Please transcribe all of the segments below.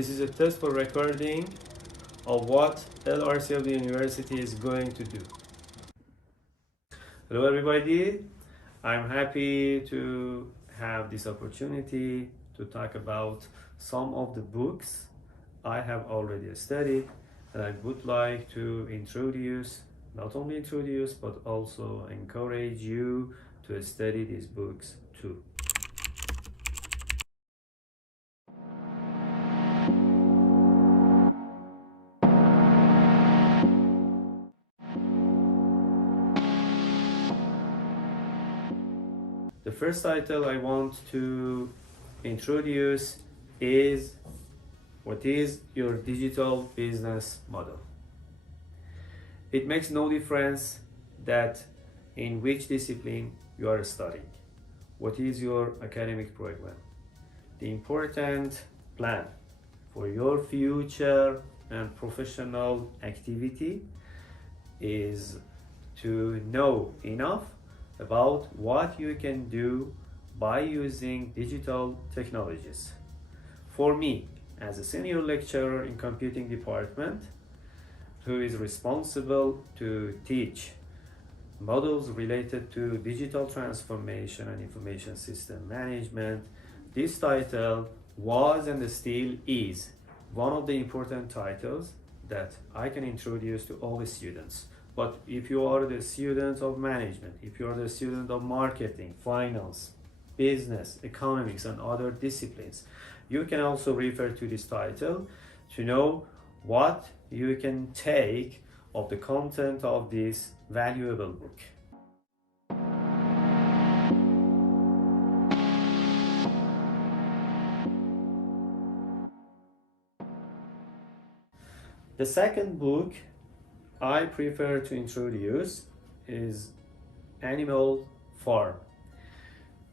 This is a test for recording of what LRC of the university is going to do. Hello everybody, I'm happy to have this opportunity to talk about some of the books I have already studied, and I would like to not only introduce, but also encourage you to study these books too. The first title I want to introduce is what is your digital business model? It makes no difference that in which discipline you are studying. What is your academic program? The important plan for your future and professional activity is to know enough about what you can do by using digital technologies. For me, as a senior lecturer in computing department, who is responsible to teach models related to digital transformation and information system management, this title was and still is one of the important titles that I can introduce to all the students. But if you are the student of management, if you are the student of marketing, finance, business, economics, and other disciplines, you can also refer to this title to know what you can take of the content of this valuable book. The second book I prefer to introduce is Animal Farm.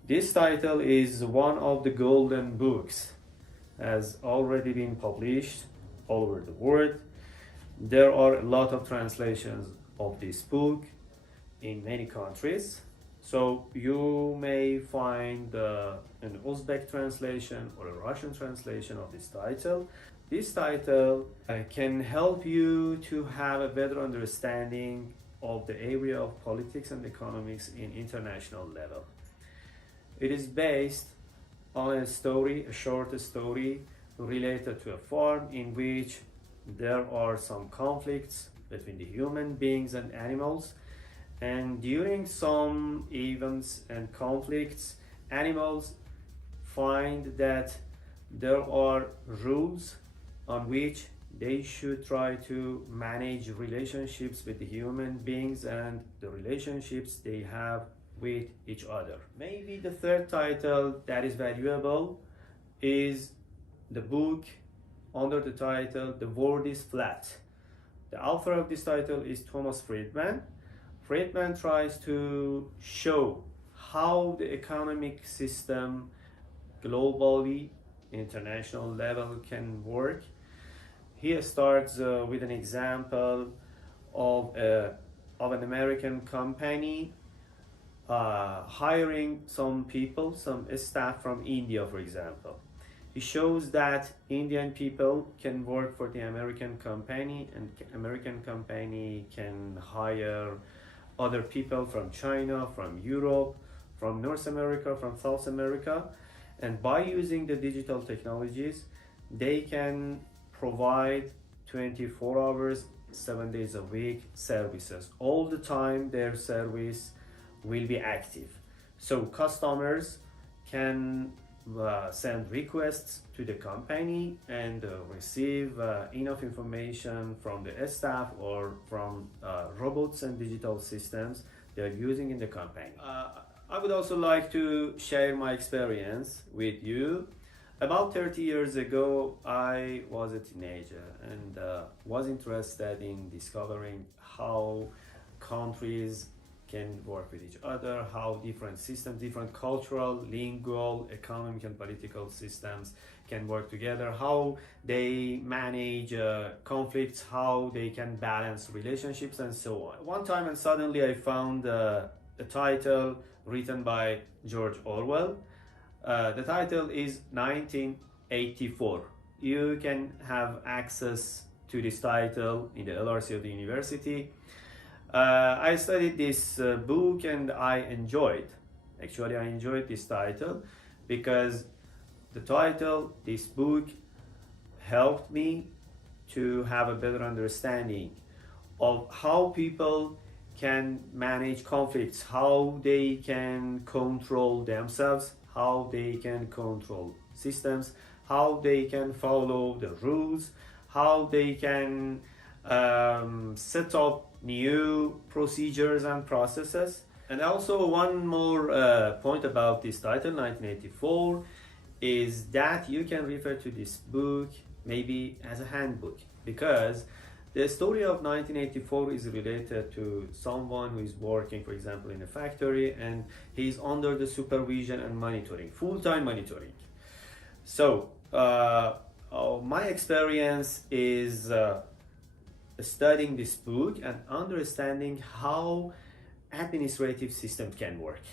This title is one of the golden books, has already been published all over the world. There are a lot of translations of this book in many countries. So you may find an Uzbek translation or a Russian translation of this title. This title can help you to have a better understanding of the area of politics and economics in international level. It is based on a short story related to a farm in which there are some conflicts between the human beings and animals, and during some events and conflicts, animals find that there are rules on which they should try to manage relationships with the human beings and the relationships they have with each other. Maybe the third title that is valuable is the book under the title The World is Flat. The author of this title is Thomas Friedman. Friedman tries to show how the economic system globally, international level can work. He starts with an example of an American company hiring some people, some staff from India, for example. He shows that Indian people can work for the American company, and American company can hire other people from China, from Europe, from North America, from South America, and by using the digital technologies, they can provide 24 hours, 7 days a week services. All the time their service will be active. So customers can send requests to the company and receive enough information from the staff or from robots and digital systems they're using in the company. I would also like to share my experience with you. About 30 years ago, I was a teenager and was interested in discovering how countries can work with each other, how different systems, different cultural, lingual, economic and political systems can work together, how they manage conflicts, how they can balance relationships, and so on. One time and suddenly I found a title written by George Orwell. The title is 1984. you can have access to this title in the LRC of the university. I studied this book and I enjoyed this title because the title, this book, helped me to have a better understanding of how people can manage conflicts, how they can control themselves, how they can control systems, how they can follow the rules, how they can set up new procedures and processes. And also one more point about this title, 1984, is that you can refer to this book maybe as a handbook, because the story of 1984 is related to someone who is working, for example, in a factory, and he's under the supervision and monitoring, full-time monitoring. So my experience is studying this book and understanding how administrative system can work.